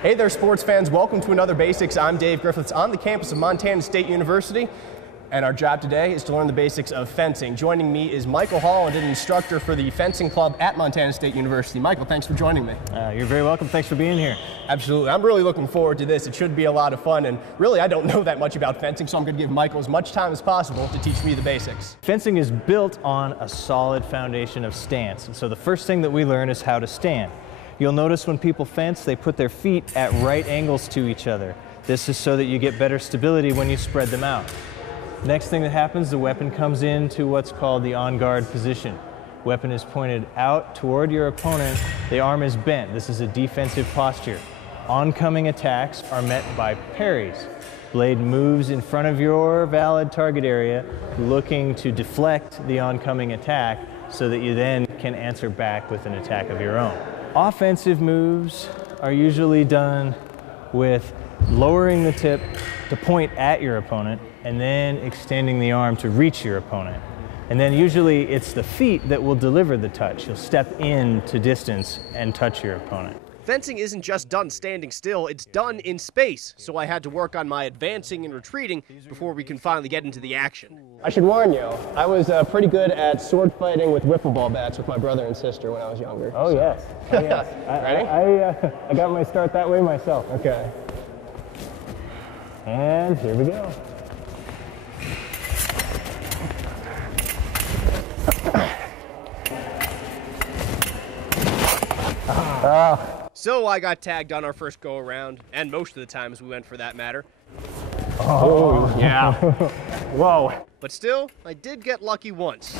Hey there, sports fans. Welcome to another Basics. I'm Dave Griffiths on the campus of Montana State University, and our job today is to learn the basics of fencing. Joining me is Michael Holland, an instructor for the fencing club at Montana State University. Michael, thanks for joining me. You're very welcome. Thanks for being here. Absolutely. I'm really looking forward to this. It should be a lot of fun, and really I don't know that much about fencing, so I'm going to give Michael as much time as possible to teach me the basics. Fencing is built on a solid foundation of stance, and so the first thing that we learn is how to stand. You'll notice when people fence, they put their feet at right angles to each other. This is so that you get better stability when you spread them out. Next thing that happens, the weapon comes into what's called the on-guard position. Weapon is pointed out toward your opponent. The arm is bent. This is a defensive posture. Oncoming attacks are met by parries. Blade moves in front of your valid target area, looking to deflect the oncoming attack so that you then can answer back with an attack of your own. Offensive moves are usually done with lowering the tip to point at your opponent and then extending the arm to reach your opponent. And then usually it's the feet that will deliver the touch. You'll step into distance and touch your opponent. Fencing isn't just done standing still, it's done in space, so I had to work on my advancing and retreating before we can finally get into the action. I should warn you, I was pretty good at sword fighting with wiffle ball bats with my brother and sister when I was younger. Oh, yes. Oh, yes. Ready? I got my start that way myself. Okay. And here we go. So I got tagged on our first go around, and most of the times we went for that matter. Oh, yeah. Whoa. But still, I did get lucky once.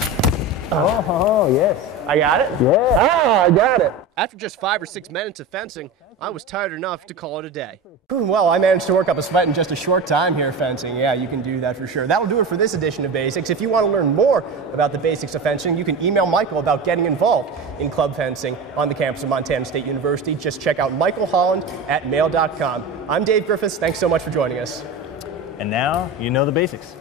Oh, yes. I got it? Yeah. Ah, I got it. After just 5 or 6 minutes of fencing, I was tired enough to call it a day. Well, I managed to work up a sweat in just a short time here fencing. Yeah, you can do that for sure. That'll do it for this edition of Basics. If you want to learn more about the basics of fencing, you can email Michael about getting involved in club fencing on the campus of Montana State University. Just check out michaelholland@mail.com. I'm Dave Griffiths. Thanks so much for joining us. And now you know the basics.